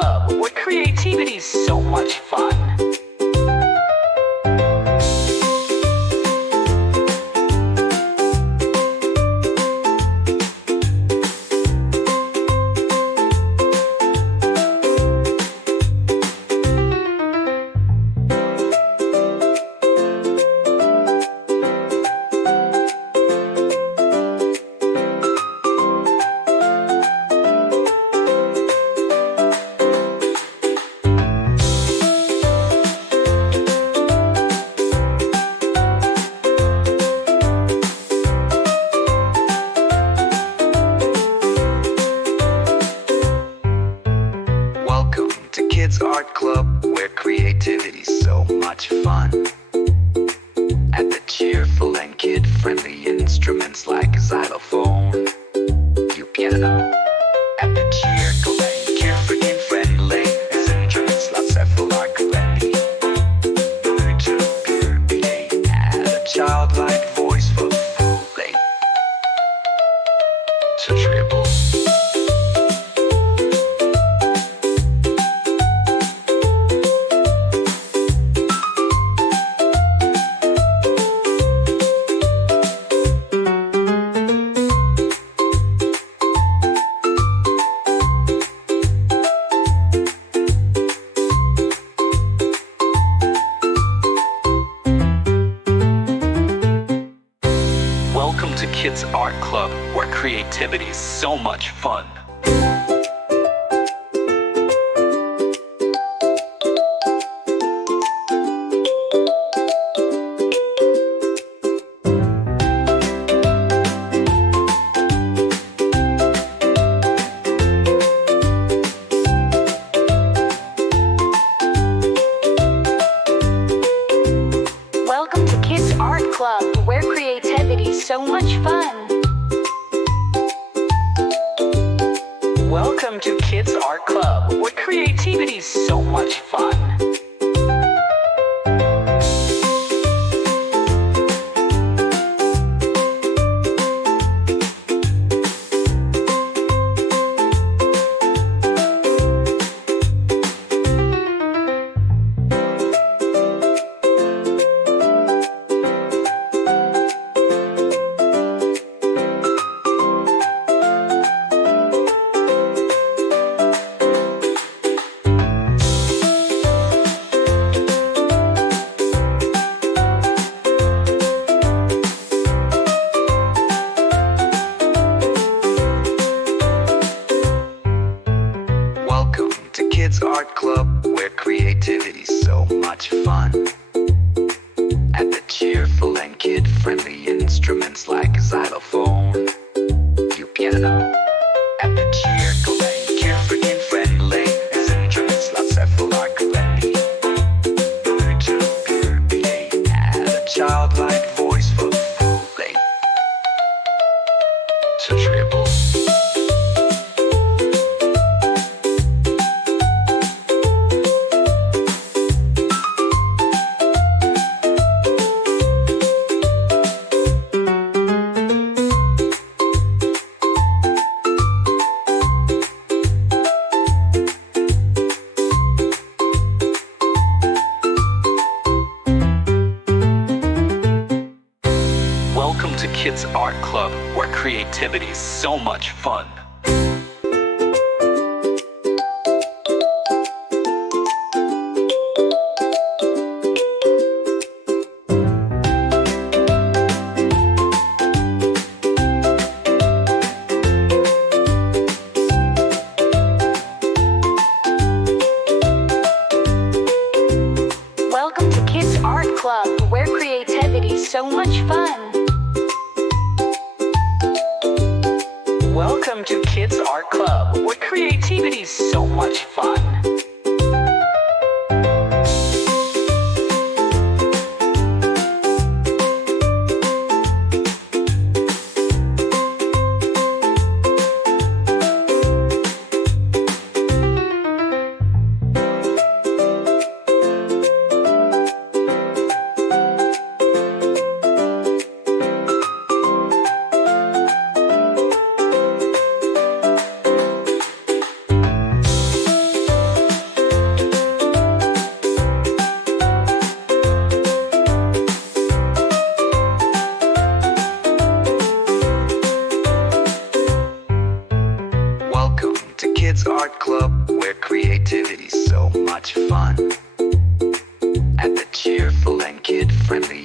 Club, where creativity's so much fun. Welcome to Kids Art Club, where creativity's so much fun. At the cheerful and kid-friendly instruments like xylophone, piano. At the cheerful and carefree and friendly instruments like several are correctly. To purity, add a childlike voice for fooling. To triple. Welcome to Kids Art Club, where creativity's so much fun. Welcome to Kids Art Club, where creativity's so much fun. Welcome to Kids Art Club, where creativity's so much fun. Welcome to Kids Art Club, where creativity's so much fun. At the cheerful and kid-friendly instruments like xylophone, piano. At the cheerful and carefree and friendly instruments like several are correctly. To purity, add a childlike voice for fooling. To triple. Welcome to Kids Art Club, where creativity's so much fun. Welcome to Kids Art Club, where creativity's so much fun. Welcome to Kids Art Club, where creativity's so much fun. creativity's so much fun. At the cheerful and kid-friendly